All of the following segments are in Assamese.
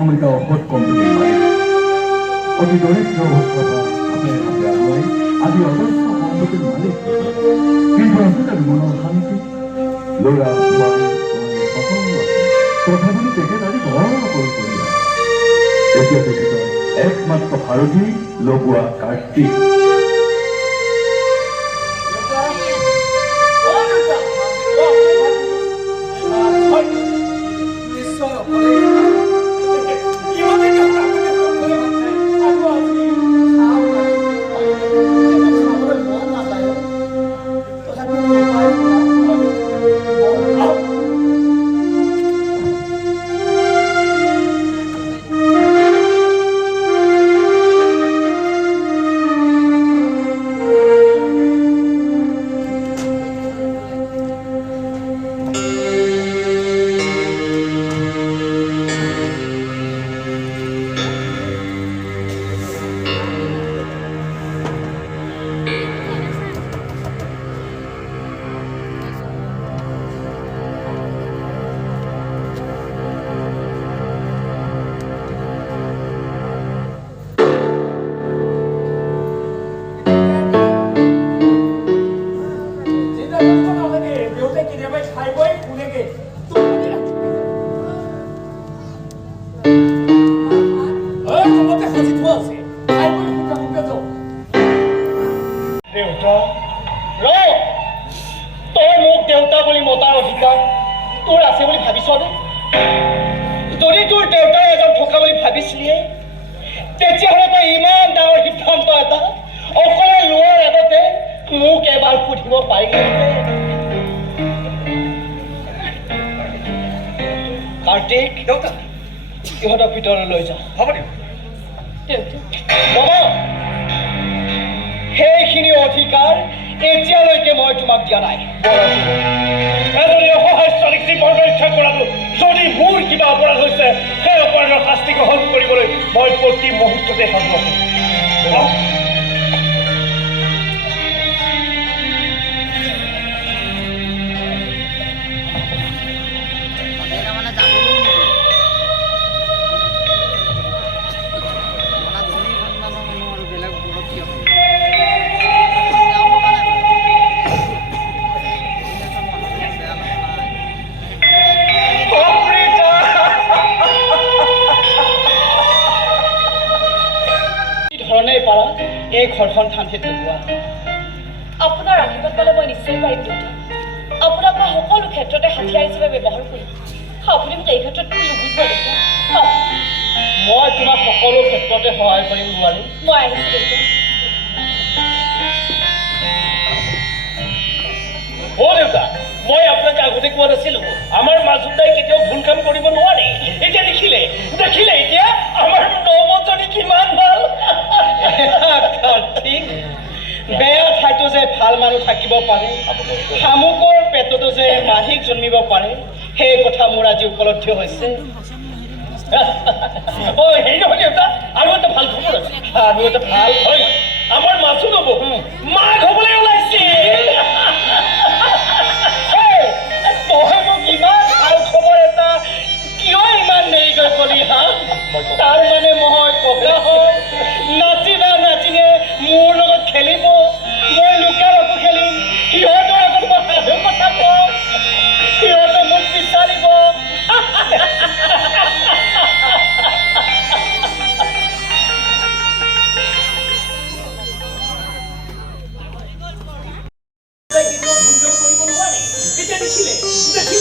অমৃতা ঔষধ কোম্পানীৰ মালিক অতি দৰিদ্ৰ অৱস্থাৰ পৰা আগুৱাই আজি অজস্ৰ সম্পত্তিৰ মালিক কিন্তু আছে তাৰ মনৰ শান্তি ল'ৰা ছোৱালী সকলো আছে তথাপিও তেখেত আজি ঘৰ কৰি এতিয়া তেখেতৰ একমাত্ৰ সাৰথী লগোৱা কাৰ্তিক ইহঁতক ভিতৰলৈ লৈ যা হ'ব দিয়ক সেইখিনি অধিকাৰ এতিয়ালৈকে মই তোমাক দিয়া নাই এজনী অসহায় ছোৱালীক জীৱন ৰক্ষা কৰাটো যদি মোৰ কিবা অপৰাধ হৈছে সেই অপৰাধৰ শাস্তি গ্ৰহণ কৰিবলৈ মই প্ৰতি মুহূৰ্ততে সাজু আছো এই ঘৰখন শান্তিত লগোৱা আপোনাৰ আশীৰ্বাদ পালে মই নিশ্চয় পাৰিম দেউতা আপোনাক মই সকলো ক্ষেত্ৰতে হাতিয়াৰ হিচাপে ব্যৱহাৰ কৰিম আপুনি মোক এই ক্ষেত্ৰত কি লুকুব দেউতা মই তোমাক সকলো ক্ষেত্ৰতে সহায় কৰিম বোৱাৰী মই আহিছো দেউতা দেউতা মই আপোনাক আগতে কোৱা নাছিলো আমাৰ মাজুদাই কেতিয়াও ভুল কাম কৰিব নোৱাৰে এতিয়া দেখিলে এতিয়া আমাৰ নৱজনী কিমান ভাল বেয়া ঠাইতো যে ভাল মানুহ থাকিব পাৰে শামুকৰ পেটতো যে মাধিক জন্মিব পাৰে সেই কথা মোৰ আজি উপলব্ধ হৈছে হেৰি নহয় দেউতা আৰু এটা ভাল খবৰ আছে আৰু এটা ভাল হয় আমাৰ মাছো নব মাক হবলৈ ওলাইছে তই মোক ইমান ভাল খবৰ এটা কিয় ইমান দেৰিকৈ কলি হা তাৰ মানে মই ককা হয় নাচিবা নাচিনে মোৰ লগত খেলিব মই লুকা লগো খেলিম সিহঁতৰ আগত মই সাধু কথা কওঁ সিহঁতে মোক বিচাৰিব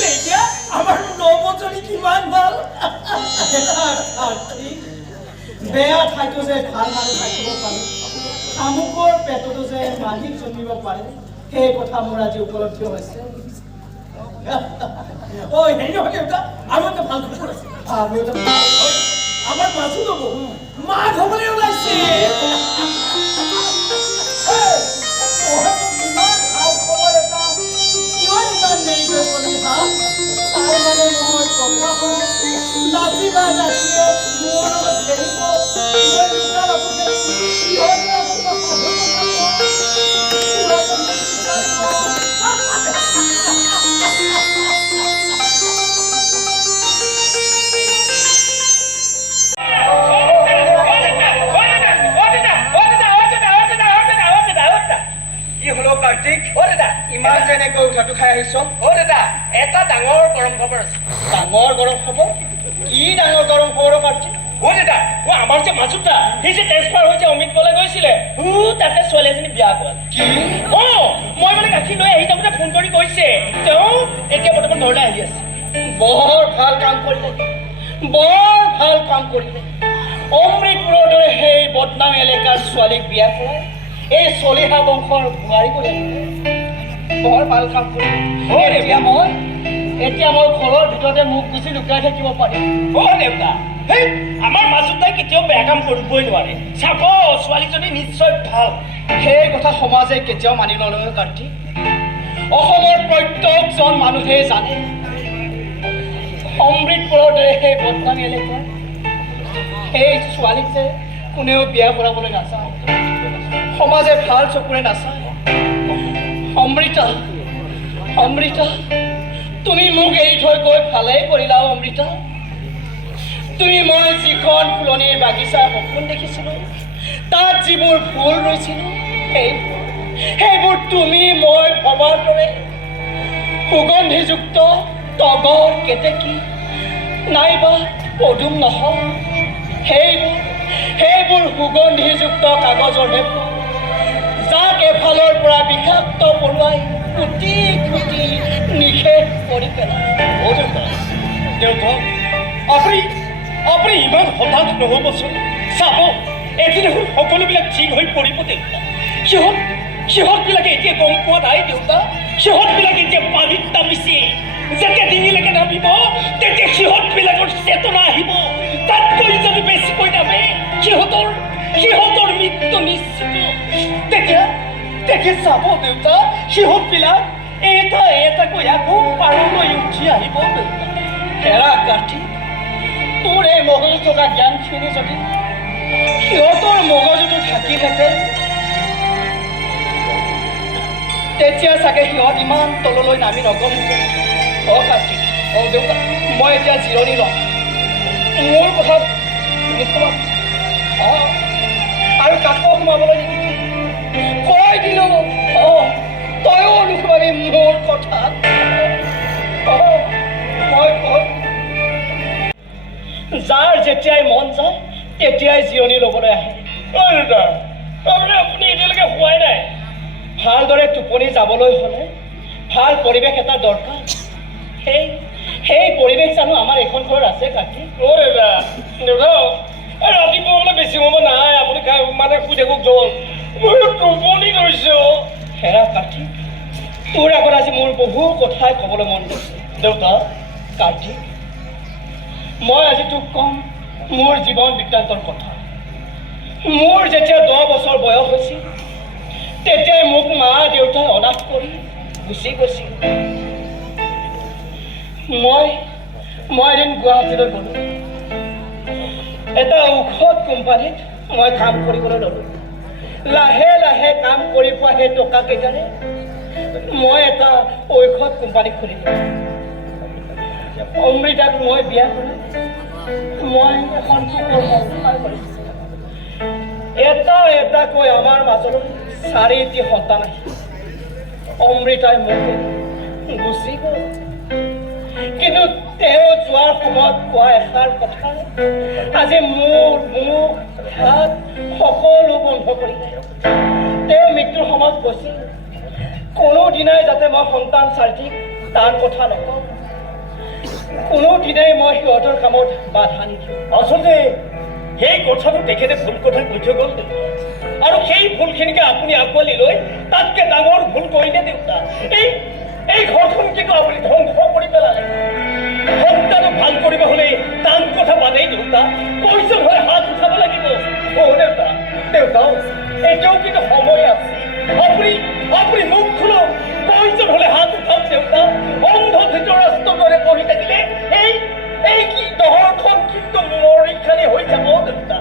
এতিয়া আমাৰ নৱজনী কিমান ভাল বেয়া ঠাইতো যে ভাল মানুহ থাকিব পাৰে শামুকৰ পেটতো যে মালিক জন্মিব পাৰে সেই কথা মোৰ আজি উপলব্ধি হৈছে হেৰি নহয় দেউতা আৰু এটা ভাল খবৰ আছে আমাৰ মাছো নব মাক হবলৈ ওলাইছে নাচিবা নাচিয়ে মোৰ লগত খেলিব অ দাদা ইমান যেনেকৈ উঠাটো খাই আহিছ অ দাদা এটা ডাঙৰ গৰম খবৰ আছে ডাঙৰ গৰম খবৰ কি ডাঙৰ গৰম খবৰ কাটি অ দাদা অ আমাৰ যে মাজুতা সি যে ট্ৰেন্সফাৰ হৈ যে অমিত কলে গৈছিলে তাতে ছোৱালী এজনী বিয়া গ'ল কি অ মই মানে গাখীৰ লৈ আহি থাকোঁতে ফোন কৰি কৈছে তেওঁ এতিয়া বৰ্তমান ঘৰলৈ আহি আছে বৰ ভাল কাম কৰিলে বৰ ভাল কাম কৰিলে অমৃতপুৰৰ দৰে সেই বদনাম এলেকাৰ ছোৱালীক বিয়া কৰাই এই চলিহা বংশৰ বোৱাৰী কৰি বৰ ভাল কাম কৰিলে এতিয়া মই ঘৰৰ ভিতৰতে মুখ গুচি লুকাই থাকিব পাৰিম অ দেউতা হেই আমাৰ মাজুতাই কেতিয়াও বেয়া কাম কৰিবই নোৱাৰে চাব ছোৱালীজনী নিশ্চয় ভাল সেই কথা সমাজে কেতিয়াও মানি নলয় কাৰ্তি অসমৰ প্ৰত্যেকজন মানুহেই জানে অমৃতপুৰৰ দৰে সেই বদনামী এলেকাৰ সেই ছোৱালীক যে কোনেও বিয়া কৰাবলৈ নাচায় সমাজে ভাল চকুৰে নাচায় অমৃতা অমৃতা তুমি মোক এৰি থৈ গৈ ভালেই কৰিলা অমৃতা তুমি মই যিখন ফুলনিৰ বাগিচাৰ সপোন দেখিছিলোঁ তাত যিবোৰ ফুল ৰুইছিলোঁ সেইবোৰ তুমি মই ভবাৰ দৰে সুগন্ধিযুক্ত তগৰ কেতেকী নাইবা পদুম নহয় সেইবোৰ সুগন্ধিযুক্ত কাগজৰহে ফুল যাক এফালৰ পৰা বিষাক্ত পৰুৱাই কুটি কুটি নিষেধ কৰি পেলায় দেউতা আপুনি ইমান হঠাৎ নহ'বচোন চাব এদিন দেখোন সকলোবিলাক ঠিক হৈ পৰিব দেউতা সিহঁতবিলাকে এতিয়া গম পোৱা নাই দেউতা সিহঁতবিলাকে এতিয়া পানীত নামিছে যেতিয়া ডিঙিলৈকে নামিব তেতিয়া সিহঁতবিলাকৰ চেতনা আহিব তাতকৈ যদি বেছিকৈ নামে সিহঁতৰ মৃত্যু নিশ্চিত তেতিয়া চাব দেউতা সিহঁতবিলাক এটাকৈ আকৌ পাৰলৈ উঠি আহিব দেউতা হেৰা কাঠি তোৰ এই মগজু থকা জ্ঞানখিনি যদি সিহঁতৰ মগজুটো থাকিলেহেঁতেন তেতিয়া চাগে সিহঁত ইমান তললৈ নামি নগ'লহেঁতেন অ কাঠি অ দেউতা মই এতিয়া জিৰণি লওঁ মোৰ কথা নুশুনা আৰু কাকো সোমাবলৈ নিদিবি কৈ দিলো তয়ো নুশুনাবি মোৰ কথা যাৰ যেতিয়াই মন যায় তেতিয়াই জিৰণি ল'বলৈ আহে আপুনি এতিয়ালৈকে শুৱাই নাই ভালদৰে টোপনি যাবলৈ হ'লে ভাল পৰিৱেশ এটা দৰকাৰ সেই পৰিৱেশ জানো আমাৰ এইখন ঘৰত আছে কাটি ৰাতিপুৱা বোলে বেছি সময় নাই আপুনি মানে শুই থাকক জল মই টোপনি ধৰিছোঁ হেৰা কাঠি তোৰ আগত আজি মোৰ বহু কথাই ক'বলৈ মন গৈছে দেউতা কাঠি মই আজি তোক ক'ম মোৰ জীৱন বৃত্তান্তৰ কথা মোৰ যেতিয়া 10 বছৰ বয়স হৈছিল তেতিয়াই মোক মা দেউতাই অনাথ কৰি গুচি গৈছিল মই এদিন গুৱাহাটীলৈ গ'লোঁ এটা ঔষধ কোম্পানীত মই কাম কৰিবলৈ ল'লোঁ লাহে লাহে কাম কৰি পোৱা সেই টকা কেইটাৰে মই এটা ঔষধ কোম্পানী খুলিলোঁ অমৃতাক মই বিয়া কৰি মই এখন কুকুৰ সংসাৰ কৰিছোঁ এটাকৈ আমাৰ মাজলৈ 4টি সন্তান আহিল অমৃতাই মোক গুচি গ'ল কিন্তু তেওঁ যোৱাৰ সময়ত কোৱা এষাৰ কথা আজি মোৰ মুখ হাত সকলো বন্ধ কৰিলে তেওঁ মৃত্যুৰ সময়ত কৈছিল কোনোদিনাই যাতে মই সন্তান 4টিক তাৰ কথা নকওঁ কোনোদিনাই মই সিহঁতৰ কামত বাধা নিদিওঁ আচলতে সেই কথাটো তেখেতে ভুল কথা কৈ থৈ গ'ল আৰু সেই ভুলখিনিকে আপুনি আঁকোৱালি লৈ তাতকৈ ডাঙৰ ভুল কৰিলে দেউতা এই ঘৰখন কিন্তু আপুনি ধ্বংস কৰি পেলালে সন্তানক ভাল কৰিব হ'লে টান কথা বাদেই দেউতা প্ৰয়োজন হয় হাত উঠাব লাগিব দেউতা এতিয়াও কিন্তু সময় আছে আপুনি মুখ খোলক প্ৰয়োজন হ'লে হাত উঠাওক দেউতা অন্ধ ধৃতৰাষ্ট্ৰৰ দৰে পঢ়ি থাকিলে এই কি দহৰখন কিন্তু মৰিশালী হৈ যাব দেউতা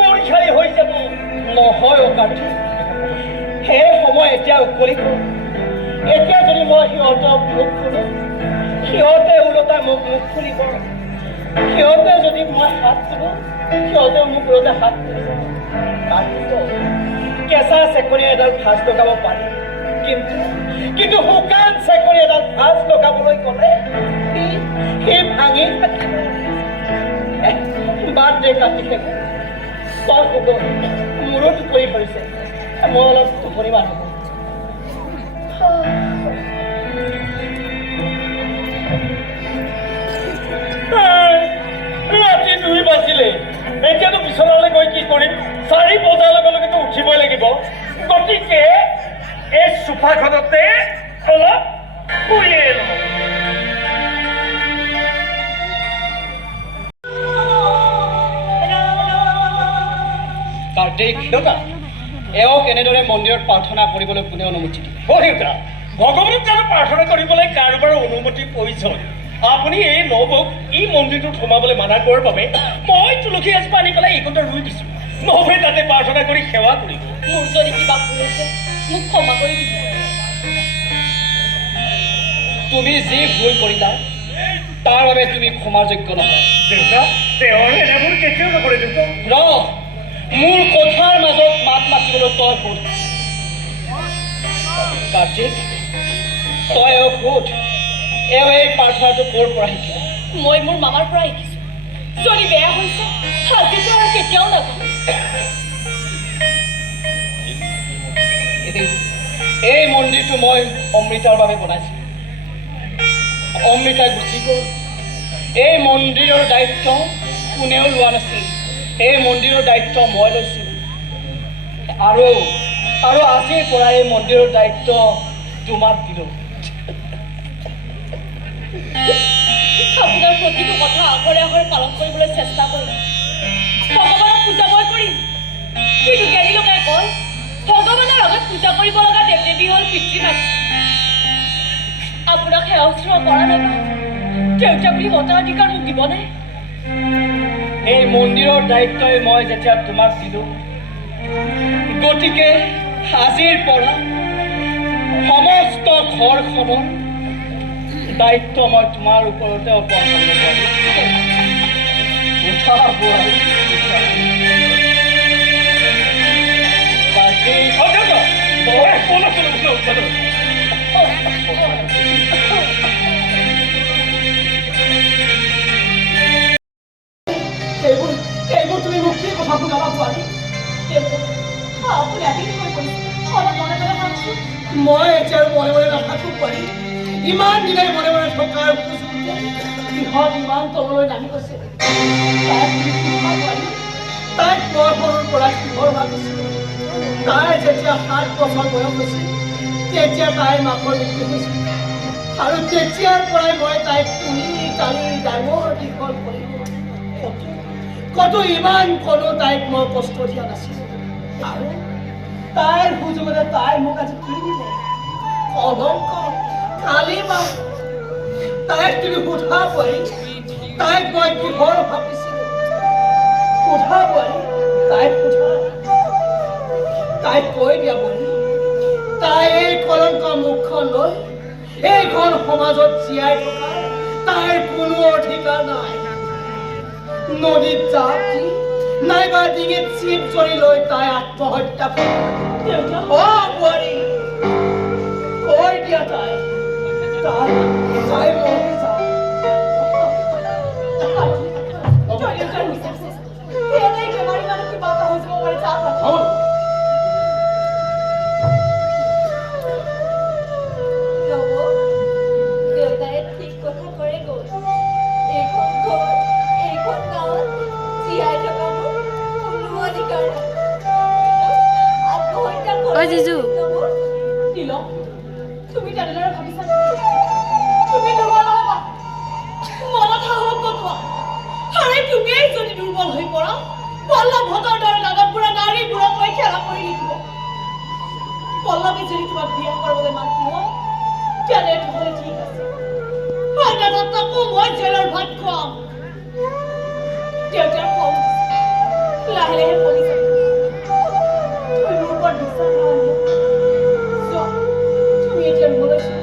মৰিশালী হৈ যাব নহয় কাঠি সেই সময় এতিয়া উকলি গ'ল এতিয়া যদি মই সিহঁতক মুখ খোলোঁ সিহঁতে ওলোটা মোক মুখ খুলিব সিহঁতে যদি মই হাত তোলোঁ সিহঁতে মোক ওলোটা হাত তুলিব কেঁচা চেকনি এডাল ভাজ লগাব পাৰি কিন্তু শুকান চাকৰি এডাল ভাজ লগাবলৈ গ'লে সি ভাঙি থাকিব। বাদ দে কাটি খেলো তই শুব, মোৰো টোপনি ধৰিছে, মই অলপ টোপনি মাৰিব। ৰাতি 2 বাজিলে, এতিয়াতো বিচনালৈ গৈ কি কৰিম? 4 বজাৰ লগে লগেতো উঠিবই লাগিব। গতিকে এই চোফাখনতে অলপ শুয়ে লওঁ। কাৰ্তিক, দেউতা এওঁক এনেদৰে মন্দিৰত প্ৰাৰ্থনা কৰিবলৈ কোনে অনুমতি দিয়ে? দেউতা, ভগৱানক জানো প্ৰাৰ্থনা কৰিবলৈ কাৰোবাৰ অনুমতিৰ প্ৰয়োজন? আপুনি এই নবৌক এই মন্দিৰটোত সোমাবলৈ মানা কৰাৰ বাবে মই তুলসী এজোপা আনি পেলাই এইকণতে ৰুই দিছোঁ। নবৌৱে তাতে প্ৰাৰ্থনা কৰি সেৱা কৰিব। মোৰ যদি কিবা ভুল হৈছে মোক ক্ষমা কৰি দিব। তুমি যি ভুল কৰিলা তাৰ বাবে তুমি ক্ষমাযোগ্য নহয়। দেউতা, তেওঁৰ এনেবোৰ কেতিয়াও নকৰে দেউতা। মোৰ কথাৰ মাজত মাত মাতিবলৈ তই সোধ। কাৰ্তিক, তই এওঁক সোধ, এওঁ এই প্ৰাৰ্থনাটো ক'ৰ পৰা শিকিলে? মই মোৰ মামাৰ পৰা শিকিছোঁ। যদি বেয়া হৈছে আজিৰ পৰা কেতিয়াও নাযাওঁ। এই মন্দিৰটো মই অমৃতাৰ বাবে বনাইছিলোঁ। অমৃতা গুচি গ'ল। এই মন্দিৰৰ দায়িত্ব কোনেও লোৱা নাছিল। এই মন্দিৰৰ দায়িত্ব মই লৈছিলোঁ। আৰু আজিৰ পৰা এই মন্দিৰৰ দায়িত্ব তোমাক দিলোঁ। আপোনাৰ প্ৰতিটো কথা আখৰে আখৰে পালন কৰিবলৈ চেষ্টা কৰিম। ভগৱানক পূজা মই কৰিম। কিন্তু জ্ঞানী লোকে কয় ভগৱানৰ আগত পূজা কৰিব লগা দেৱ দেৱী হ'ল পিতৃ মাতৃ। আপোনাক সেৱা কৰা নাই দেউতা বুলি মতাধিকাৰ মোক দিবনে? এই মন্দিৰৰ দায়িত্বই মই যেতিয়া তোমাক দিলোঁ, গতিকে আজিৰ পৰা সমস্ত ঘৰখনৰ দায়িত্ব মই তোমাৰ ওপৰতে অৰ্পণ কৰিব পাৰিম। উঠা বোৱাৰী, এইবোৰ তুমি মোক কি কথা শুনাবা বোৱাৰী? আপুনি আহি কি কৰিছে? অলপ মনে মনে ভাবছোঁ। মই এতিয়া আৰু মনে মনে নাথাকো পাৰি। ইমান দিনে মনে মনে থকাৰ কিহত ইমান তললৈ নামি গৈছে? তাইক মই সৰুৰ পৰা কিহৰ ভাবিছিলোঁ। তাই যেতিয়া 7 বছৰ বয়স হৈছিল তেতিয়া তাইৰ মাকৰ মৃত্যু হৈছিল। আৰু তেতিয়াৰ পৰাই মই তাইক তুলি তালি ডাঙৰ দীঘল কৰিলোঁ। কত ইমান কোনো তাইক মই কষ্ট দিয়া নাছিলোঁ। আৰু তাইৰ সুযোগতে তাই মোক আজি কি দিলে? কলংক, কালিমা। তাইক তুমি সোধা পাৰি, তাইক মই কিহৰ ভাবিছিলোঁ? সোধা পাৰি, তাইক সোধা। তাইক কৈ দিয়া পাৰি, তাই এই কলংক মুখখন লৈ এইখন সমাজত জীয়াই থকাৰ তাইৰ কোনো অধিকাৰ নাই। নদীত জাপ দি নাইবা ডিঙিত চিপ জৰি লৈ তাই আত্মহত্যা কৰে। বোৱাৰী, কৈ দিয়া তাই মৰি যাওক। দেউতাই ঠিক কথা কৰে গ'ল। এইখন ঘৰ, এইখন গাঁৱত জীয়াই থকা মোৰ কোনো অধিকাৰ নাই। আত্মহত্যা কৰা তিলক, তুমি তেনেদৰে ভাবিছা? তুমি দুৰ্বল হ'বা, মনত সাহস বটোৱা। আৰে তুমিয়েই যদি দুৰ্বল হৈ পৰা পল্লৱহঁতৰ দৰে নাগাপুৰা নাৰীবোৰক লৈ খেলা কৰি থাকিব। পল্লৱে যদি তোমাক বিয়া কৰিবলৈ মাতি হয় তেনেহ'লে ঠিক আছে। তাকো মই জেলৰ ভাত খুৱাম। দেউতাৰ খং লাহে লাহে কমি যাব। তুমি মোৰ ওপৰত বিশ্বাস নকৰা। চোৱা, তুমি এতিয়া ৰুবলৈ চোৱা।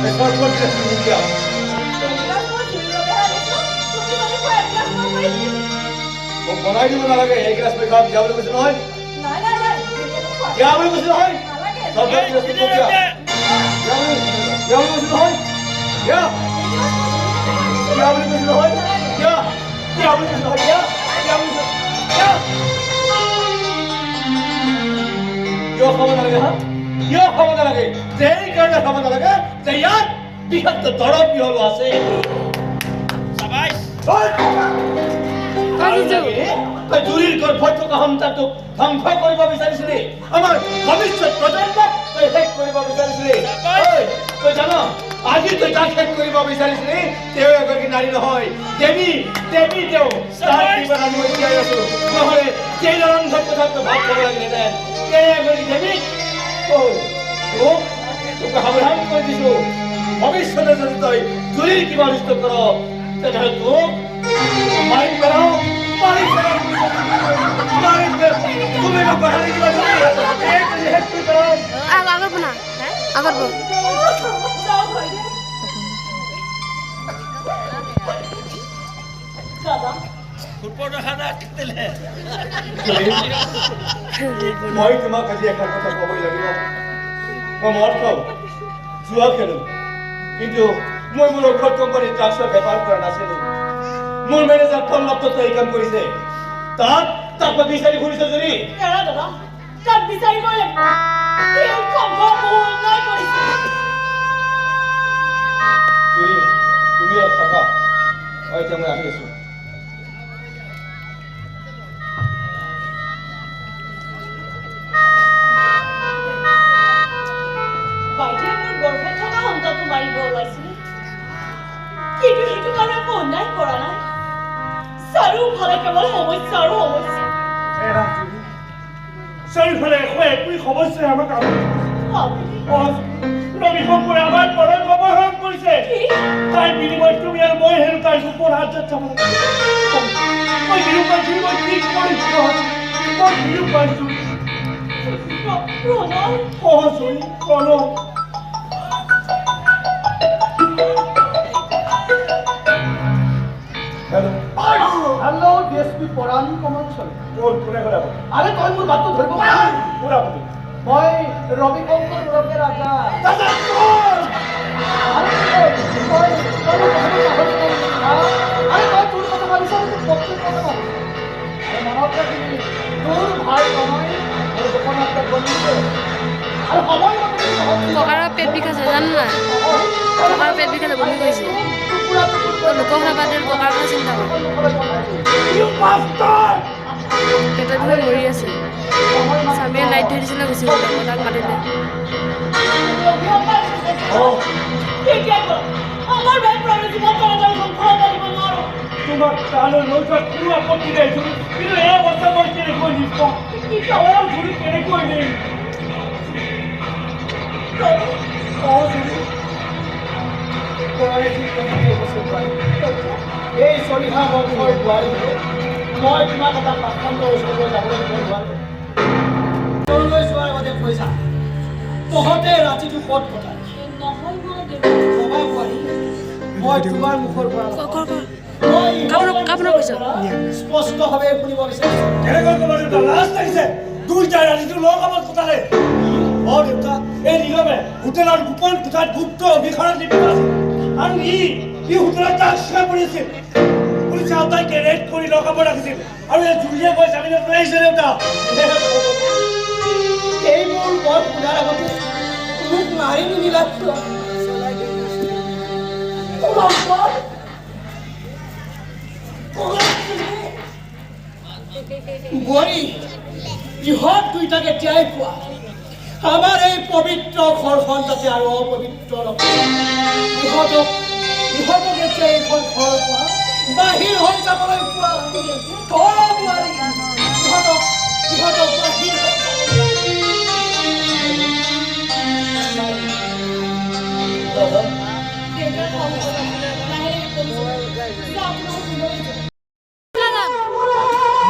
চটপট মোক দিয়া মোক বনাই দিব নালাগে এই গিলাচ মই খাম দিয়া বুলি কৈছো নহয় দিয়া বুলি কৈছো নহয় চটপট মোক দিয়া দিয়া বুলি কৈছো নহয় দিয়া দিয়া বুলি কৈছো নহয় দিয়া দিয়া বুলি কৈছো নহয় দিয়া দিয়া বুলি কৈছো দিয়া কিয় খাব নালাগে হা কিয় খাব নালাগে যেই কাৰণে খাব নালাগে যে ইয়াত বিষাক্ত দৰৱ মিহলোৱা আছে তই জুৰিৰ গৰ্ভত থকা সন্তানটোক ধ্বংস কৰিব বিচাৰিছিলি আমাৰ ভৱিষ্যত প্ৰজন্মক তই শেষ কৰিব বিচাৰিছিলি তই জান আজি তই তাক শেষ কৰিব বিচাৰিছিলি তেওঁ এগৰাকী নাৰী নহয় দেৱী দেৱী তেওঁ তাৰ জীৱন আমি জীয়াই আছো নহ'লে জেইলৰ অন্ধৰ কথাটো ভাগ খাব লাগিলেহেঁতেন তেওঁ এগৰাকী দেৱী তোক সাৱধান কৰি দিছো ভৱিষ্যতে যদি তই জুৰিৰ কিবা অনিষ্ট কৰ তেনেহ'লে তোক মাৰি পেলাও মাৰি পেলাও মাৰি পেলাও তুমি মোক কথা লিখিব আগৰ বনা আগৰ বনা মই তোমাক আজি এটা কথা ক'বই লাগিব মই মদ খাওঁ জুৱা খেলো কিন্তু মই মোৰ ঔষধ কোম্পানীৰ ড্ৰাগছৰ বেপাৰ কৰা নাছিলো মোৰ মেনেজাৰ পল্লৱ দত্তই এই কাম কৰিছে তাক মই বিচাৰি ফুৰিছে যদি তাক বিচাৰিব লাগিব তেওঁ খবৰ বহুত নাই কৰিছে জুৰি তুমি অলপ থাকা এতিয়া মই আহি আছো বাইদেৱে মোৰ গৰ্ভত থকা সন্তানটো মাৰিব ওলাইছিলে কিন্তু সেইটো কাৰণে একো অন্যায় কৰা নাই চাৰিওফালে কেৱল সমস্যা আৰু সমস্যা চাৰিওফালে একোৱে সমস্যাই আমাক আপুনি ৰবি শংকৰে আমাৰ পৰত অৱহেলা কৰিছে তাইৰ বিনিময়ত তুমি আৰু মই হেনো তাইৰ ওপৰত হাত যাব মই বিনিয়োগ পাইছোঁ মই কি কৰিছো মই বিনিয়োগ পাইছোঁ প্ৰণয় হেল্ল' ডিএছপি পৰাণ কমল আৰে তই মোৰ মাতটো ধৰিব মই ৰবি শংকৰ ৰবি ৰাজা তোৰ কথা ভাবিছ মনত ৰাখিবি তোৰ ভাই নহয় মোৰ দোকানত বনিছে আৰু সময় ককাৰৰ পেট বিষাইছে জানো নাই ককাৰৰ পেট বিষাইছে বমি কৰিছে লোকক নাপাতিল ককাৰ কথা চিন্তা কৰ পেটৰ বিষয়ে মৰি আছে স্বামীয়ে লাইট ধৰি দিছিলে গুচি গ'ল তাক মাতিলে আমাৰ বেগ প্ৰয়োজন কৰাৰ ধ্বংস হ'ব দিব নোৱাৰো তোমাক তালৈ লৈ যোৱাত কোনো আপত্তি নাই কিন্তু এই অৱস্থা মই কেনেকৈ নিশ্চয় ঘূৰি কেনেকৈ দিম এই চলিহা বংশৰ বোৱাৰী মই তোমাক এটা পাখণ্ড ওচৰলৈ যাবলৈ দিব নোৱাৰোঁ তোৰলৈ যোৱাৰ আগতে কৈ যা তহঁতে ৰাতিটো ক'ত কটাই নহয় কবা বোৱাৰী মই তোমাৰ মুখৰ পৰা স্পষ্টভাৱে শুনিব বিচাৰিছোঁ কেনেকৈ ক'ব দেউতা লাজ লাগিছে দুইটাই ৰাতিটো লগ কামত কটালে দেউতা এই নিগমে হোটেলৰ গোপন কোঠাত গুপ্ত অভিসৰণ লিপিত আছিল আৰু ই হোটেলত তাক স্বীকাৰ কৰি আছিল পুলিচে আটাইকে ৰেড কৰি লগাব ৰাখিছিল আৰু এই জুৰিয়ে গৈ জামিনত লৈ আহিছে দেউতা এইবোৰ মই শুনাৰ আগতে মোক মাৰি নিমিলা বোৱাৰী ইহঁত দুইটাক এতিয়াই কোৱা আমাৰ এই পবিত্ৰ ঘৰখন যাতে আৰু অপবিত্ৰ নকৰে ইহঁতক এতিয়া এইখন ঘৰ কোৱা বাহিৰ হৈ যাবলৈ কোৱা বোৱাৰী ইহঁতক বাহিৰ হৈ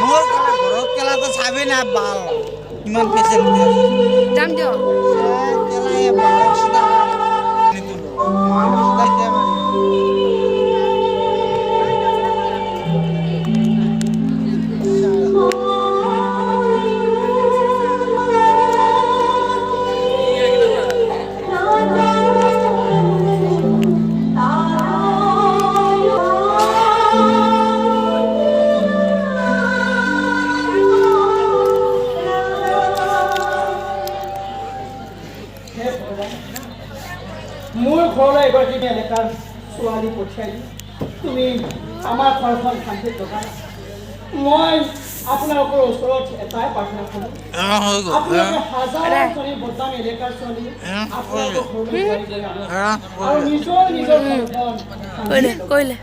মোৰ ঘৰত কেলাটো চাবি না বাল ইমান ফেচিলিটি আছে যাম দিয়ক কেলাই বাল এলেকাৰ ছোৱালী পঠিয়াই দি তুমি আমাৰ ঘৰখন শান্তিত লগাই মই আপোনালোকৰ ওচৰত এটাই প্ৰাৰ্থনা কৰোঁ আপোনালোকে হাজাৰজনী বদনাম এলেকাৰ ছোৱালী আপোনালোকৰ ঘৰলৈ বোৱাৰী লৈ আনক আৰু নিজৰ ঘৰখন শান্তিত লগাওক। কৰিলে